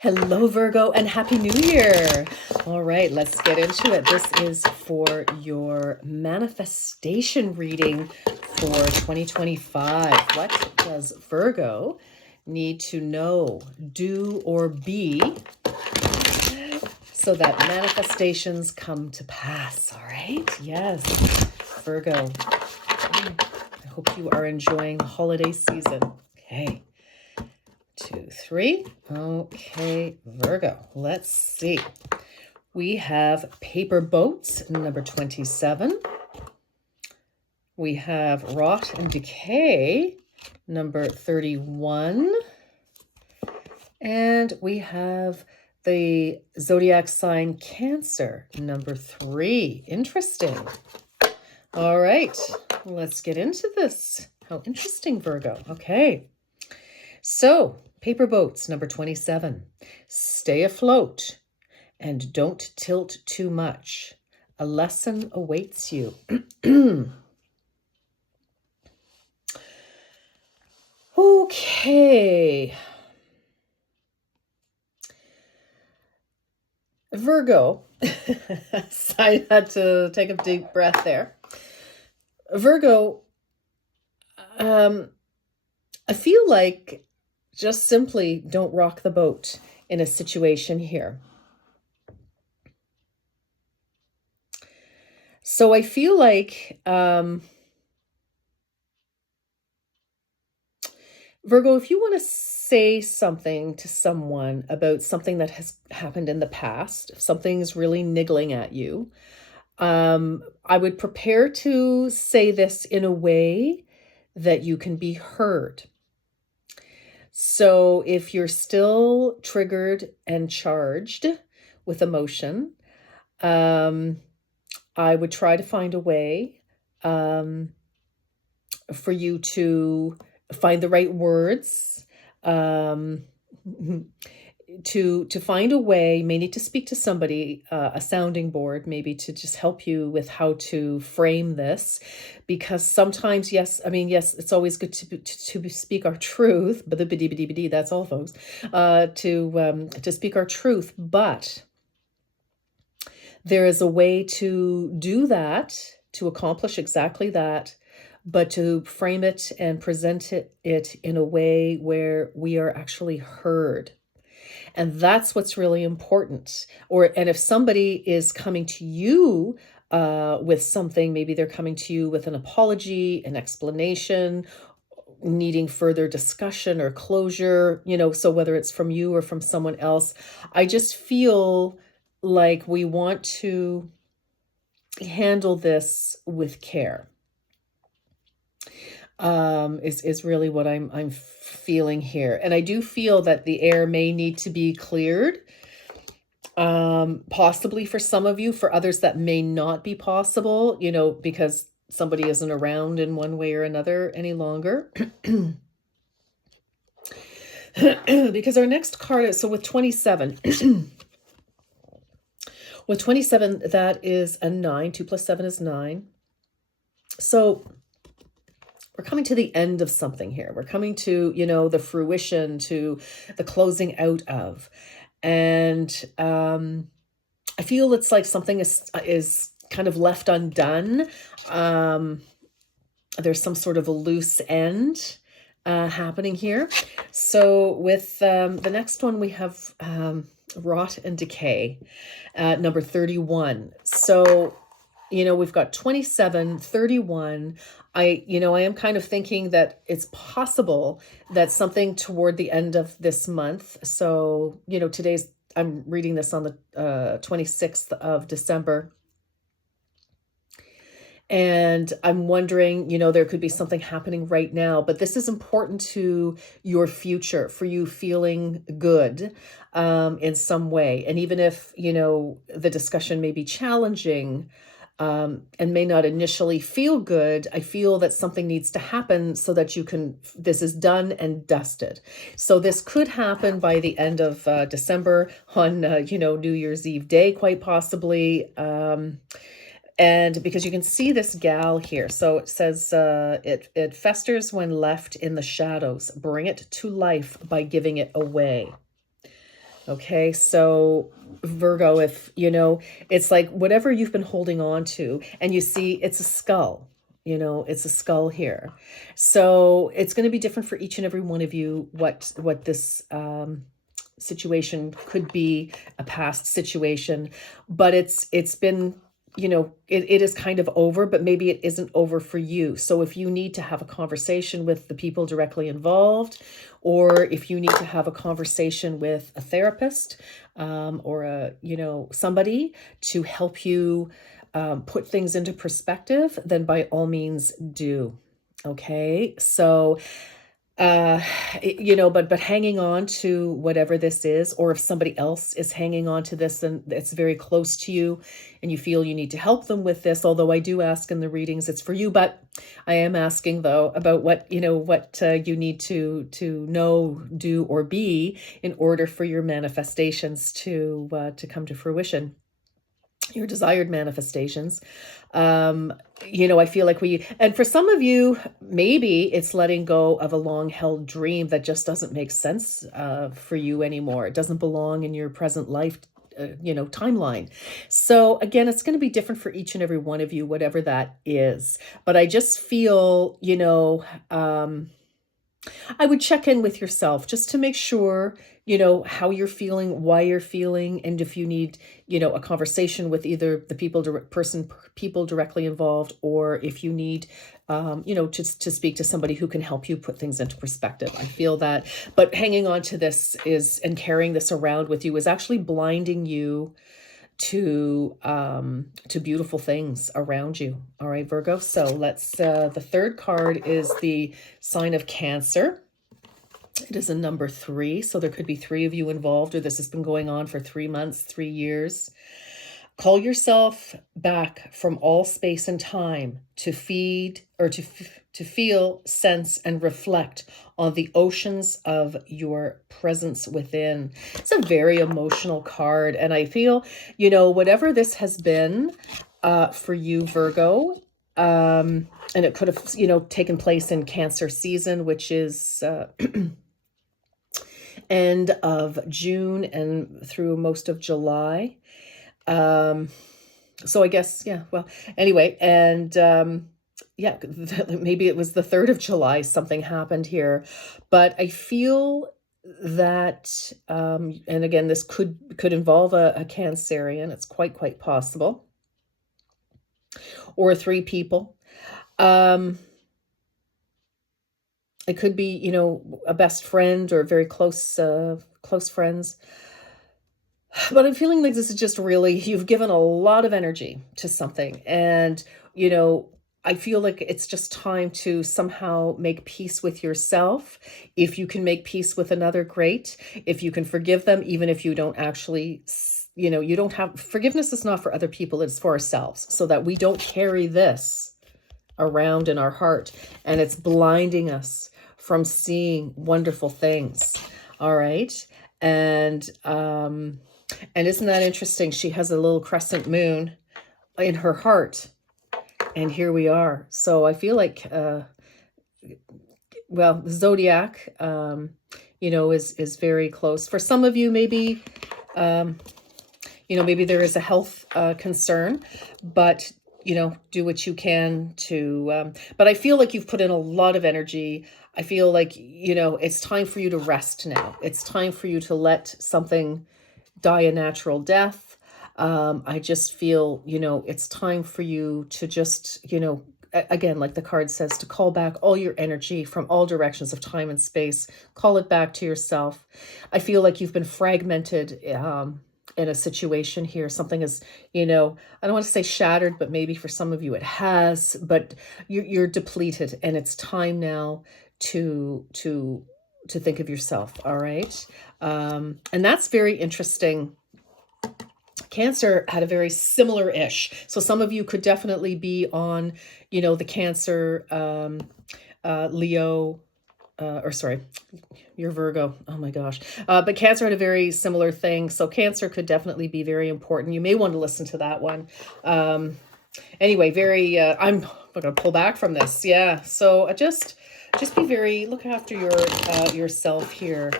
Hello, Virgo, and Happy New Year. All right, let's get into it. This is for your manifestation reading for 2025. What does Virgo need to know, do, or be so that manifestations come to pass? All right, yes, Virgo. I hope you are enjoying the holiday season. Okay. 2, 3. Okay, Virgo. Let's see. We have Paper Boats, number 27. We have Rot and Decay, number 31. And we have the zodiac sign Cancer, number 3. Interesting. All right, let's get into this. How interesting, Virgo. Okay. So, Paper Boats, number 27. Stay afloat and don't tilt too much. A lesson awaits you. Okay. Virgo. I had to take a deep breath there. Virgo, I feel like just simply don't rock the boat in a situation here. So I feel like, Virgo, if you want to say something to someone about something that has happened in the past, if something's really niggling at you, I would prepare to say this in a way that you can be heard. So if you're still triggered and charged with emotion, I would try to find a way for you to find the right words, to find a way. You may need to speak to somebody, a sounding board, maybe to just help you with how to frame this, because sometimes, yes, it's always good to speak our truth, but that's all, folks, to speak our truth, but there is a way to do that, to accomplish exactly that, but to frame it and present it in a way where we are actually heard. And that's what's really important. And if somebody is coming to you with something, maybe they're coming to you with an apology, an explanation, needing further discussion or closure, so whether it's from you or from someone else, I just feel like we want to handle this with care. Is really what I'm feeling here. And I do feel that the air may need to be cleared, possibly for some of you. For others, that may not be possible, because somebody isn't around in one way or another any longer. Because our next card is, so with 27, with 27, that is a 9. 2 plus 7 is 9. So we're coming to the end of something here. We're coming to, the fruition, to the closing out of. And I feel it's like something is kind of left undone. There's some sort of a loose end happening here. So with the next one, we have Rot and Decay, number 31. So, we've got 27, 31. I am kind of thinking that it's possible that something toward the end of this month. So, I'm reading this on the 26th of December. And I'm wondering, there could be something happening right now, but this is important to your future, for you feeling good in some way. And even if, the discussion may be challenging, and may not initially feel good, I feel that something needs to happen so that this is done and dusted. So this could happen by the end of December, on, New Year's Eve day, quite possibly. And because you can see this gal here, so it says, it festers when left in the shadows. Bring it to life by giving it away. Okay, so Virgo, if you know, it's like whatever you've been holding on to, and you see it's a skull, it's a skull here. So it's going to be different for each and every one of you what this situation could be, a past situation, but it's been, it is kind of over, but maybe it isn't over for you. So if you need to have a conversation with the people directly involved, or if you need to have a conversation with a therapist, or somebody to help you put things into perspective, then by all means do. Okay, so uh but hanging on to whatever this is, or if somebody else is hanging on to this and it's very close to you and you feel you need to help them with this, although I do ask in the readings it's for you, but I am asking though about what you need to know, do, or be in order for your manifestations to come to fruition, your desired manifestations. I feel like and for some of you, maybe it's letting go of a long held dream that just doesn't make sense for you anymore. It doesn't belong in your present life, timeline. So again, it's going to be different for each and every one of you, whatever that is. But I just feel, I would check in with yourself just to make sure, how you're feeling, why you're feeling, and if you need, a conversation with either the people directly involved, or if you need, to speak to somebody who can help you put things into perspective. I feel that, but hanging on to this and carrying this around with you is actually blinding you to beautiful things around you. All right, Virgo. So let's the third card is the sign of Cancer. It is a number 3, so there could be 3 of you involved, or this has been going on for 3 months, 3 years. Call yourself back from all space and time to feed, or to feel, sense, and reflect on the oceans of your presence within. It's a very emotional card, and I feel, whatever this has been for you, Virgo, and it could have, taken place in Cancer season, which is end of June and through most of July. So I guess, yeah, well, anyway, and maybe it was the 3rd of July, something happened here, but I feel that, and again, this could involve a Cancerian. It's quite possible, or 3 people. It could be, a best friend or very close friends. But I'm feeling like this is just really, you've given a lot of energy to something. And, I feel like it's just time to somehow make peace with yourself. If you can make peace with another, great. If you can forgive them, even if you don't actually, you don't have, forgiveness is not for other people, it's for ourselves, so that we don't carry this around in our heart and it's blinding us from seeing wonderful things. All right. And isn't that interesting? She has a little crescent moon in her heart, and here we are. So I feel like, the zodiac, is very close. For some of you, maybe, maybe there is a health concern, but do what you can to, but I feel like you've put in a lot of energy. I feel like, it's time for you to rest now. It's time for you to let something die a natural death. I just feel, it's time for you to just, again, like the card says, to call back all your energy from all directions of time and space. Call it back to yourself. I feel like you've been fragmented, in a situation here. Something is, I don't want to say shattered, but maybe for some of you it has, but you're depleted, and it's time now to think of yourself. All right. And that's very interesting. Cancer had a very similar-ish. So some of you could definitely be on, the Cancer, Leo, or sorry, you're Virgo. Oh my gosh. But Cancer had a very similar thing. So Cancer could definitely be very important. You may want to listen to that one. Anyway, very, I'm going to pull back from this. Yeah. So just be very, look after yourself here.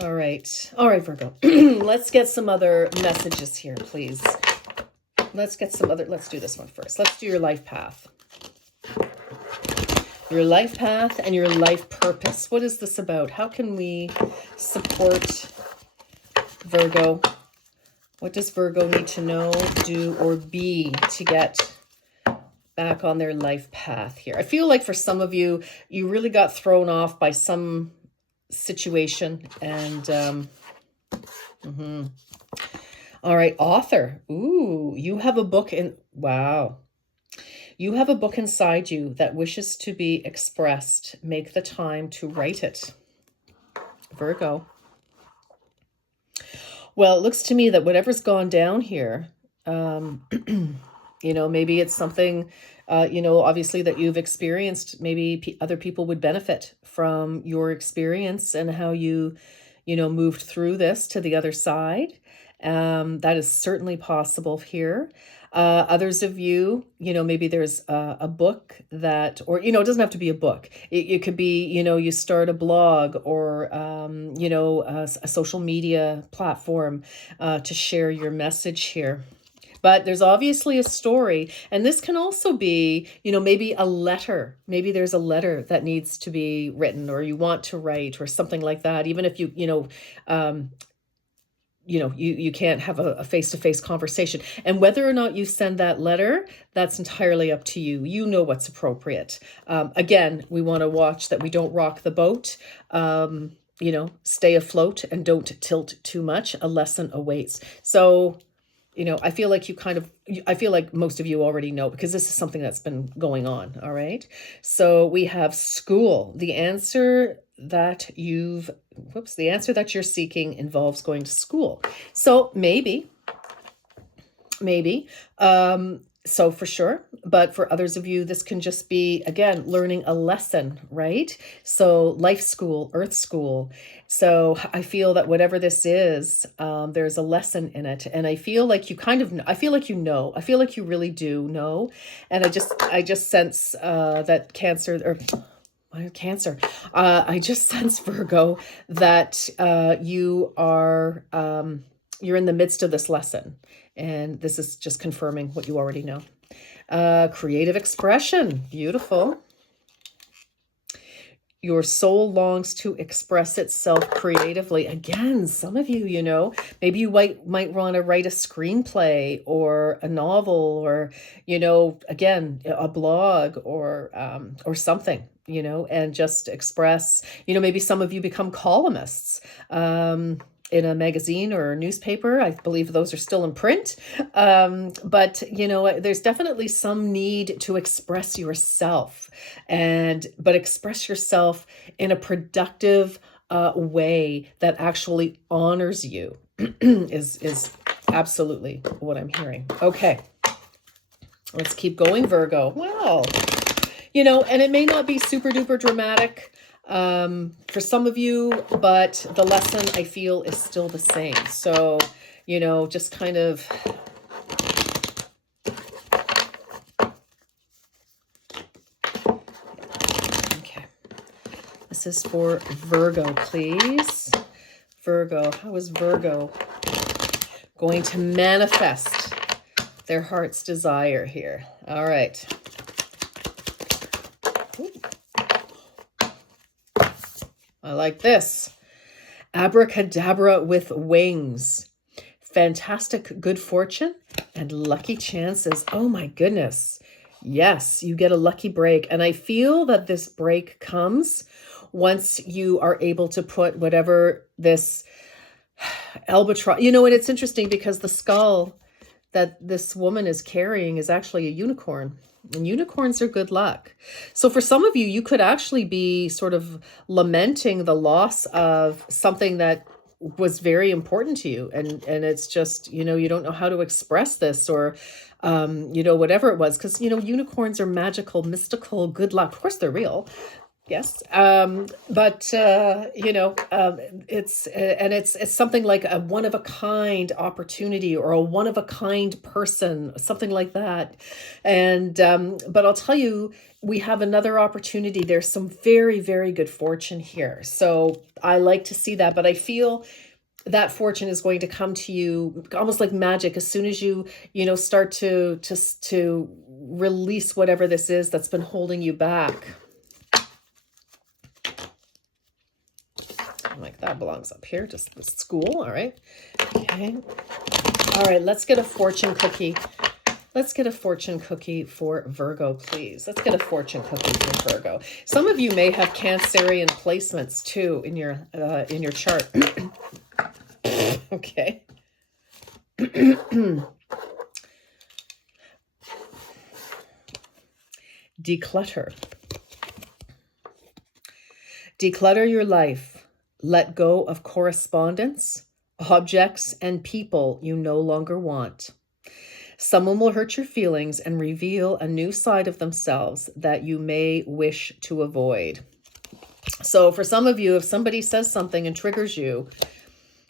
All right. All right, Virgo. Let's get some other messages here, please. Let's do this one first. Let's do your life path. Your life path and your life purpose. What is this about? How can we support Virgo? What does Virgo need to know, do, or be to get back on their life path here? I feel like for some of you, you really got thrown off by some situation and all right, author. Ooh, you have a book in, wow. You have a book inside you that wishes to be expressed. Make the time to write it. Virgo. Well, it looks to me that whatever's gone down here, you know, maybe it's something, you know, obviously that you've experienced. Maybe other people would benefit from your experience and how you know, moved through this to the other side. That is certainly possible here. Others of you, you know, maybe there's a book that, or, you know, it doesn't have to be a book. It could be, you know, you start a blog or, you know, a social media platform to share your message here. But there's obviously a story, and this can also be, you know, maybe a letter. Maybe there's a letter that needs to be written, or you want to write, or something like that. Even if you you can't have a face-to-face conversation. And whether or not you send that letter, that's entirely up to you. You know what's appropriate. Again, we want to watch that we don't rock the boat. You know, stay afloat and don't tilt too much. A lesson awaits. So, you know, I feel like I feel like most of you already know, because this is something that's been going on. All right. So we have school. The answer that you're seeking involves going to school. So maybe, so for sure. But for others of you, this can just be, again, learning a lesson, right? So life school, earth school. So I feel that whatever this is, there's a lesson in it. And I feel like you I feel like you really do know. And I just sense that Cancer. I just sense, Virgo, that you are, you're in the midst of this lesson. And this is just confirming what you already know. Creative expression. Beautiful. Your soul longs to express itself creatively. Again, some of you, you know, maybe you might want to write a screenplay or a novel, or, you know, again, a blog or something, you know, and just express, you know, maybe some of you become columnists. In a magazine or a newspaper. I believe those are still in print. But, you know, there's definitely some need to express yourself, but express yourself in a productive way that actually honors you is absolutely what I'm hearing. Okay. Let's keep going, Virgo. Wow. You know, and it may not be super duper dramatic for some of you, but the lesson I feel is still the same. So, you know, just kind of, okay. This is for Virgo, please. Virgo, how is Virgo going to manifest their heart's desire here? All right. I like this. Abracadabra with wings. Fantastic good fortune and lucky chances. Oh my goodness. Yes, you get a lucky break. And I feel that this break comes once you are able to put whatever this albatross, you know, and it's interesting because the skull that this woman is carrying is actually a unicorn. And unicorns are good luck. So for some of you, you could actually be sort of lamenting the loss of something that was very important to you. And it's just, you know, you don't know how to express this, or, you know, whatever it was. Because, you know, unicorns are magical, mystical, good luck. Of course, they're real. Yes. But it's something like a one of a kind opportunity or a one of a kind person, something like that. And but I'll tell you, we have another opportunity. There's some very, very good fortune here. So I like to see that, but I feel that fortune is going to come to you almost like magic as soon as you start to release whatever this is that's been holding you back. Like that belongs up here, just the school. All right. Okay. All right. Let's get a fortune cookie. Let's get a fortune cookie for Virgo, please. Let's get a fortune cookie for Virgo. Some of you may have Cancerian placements too in your chart. Okay. Declutter. Declutter your life. Let go of correspondence, objects, and people you no longer want. Someone will hurt your feelings and reveal a new side of themselves that you may wish to avoid. So for some of you, if somebody says something and triggers you,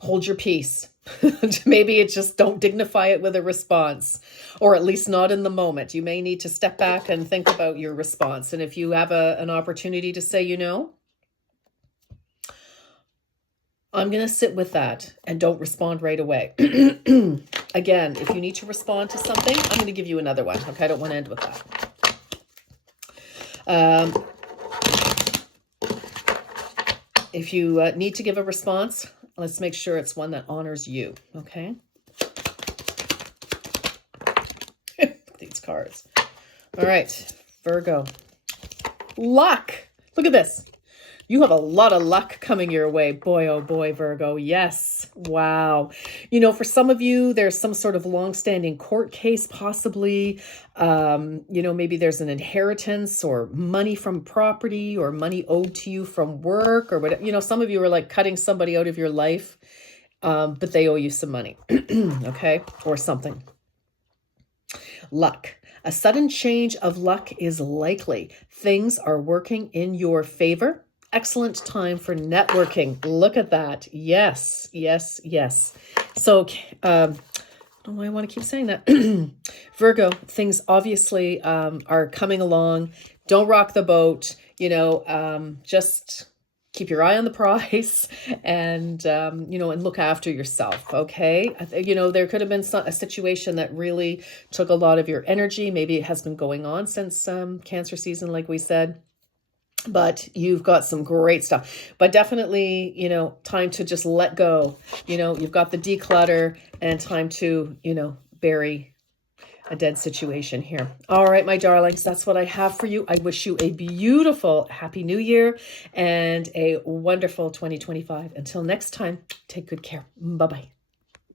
hold your peace. Maybe it's just don't dignify it with a response, or at least not in the moment. You may need to step back and think about your response. And if you have an opportunity to say, I'm going to sit with that and don't respond right away. Again, if you need to respond to something, I'm going to give you another one. Okay, I don't want to end with that. If you need to give a response, let's make sure it's one that honors you. Okay. These cards. All right, Virgo. Luck. Look at this. You have a lot of luck coming your way. Boy, oh boy, Virgo. Yes. Wow. For some of you, there's some sort of longstanding court case, possibly. Maybe there's an inheritance or money from property or money owed to you from work or whatever. Some of you are like cutting somebody out of your life, but they owe you some money. Okay. Or something. Luck. A sudden change of luck is likely. Things are working in your favor. Excellent time for networking. Look at that. Yes, yes, yes. So, I don't know why I want to keep saying that. Virgo, things obviously are coming along. Don't rock the boat. Just keep your eye on the prize and, and look after yourself. Okay. There could have been a situation that really took a lot of your energy. Maybe it has been going on since Cancer season, like we said. But you've got some great stuff, but definitely, time to just let go. You've got the declutter and time to, bury a dead situation here. All right, my darlings, that's what I have for you. I wish you a beautiful, happy new year and a wonderful 2025. Until next time, take good care. Bye-bye.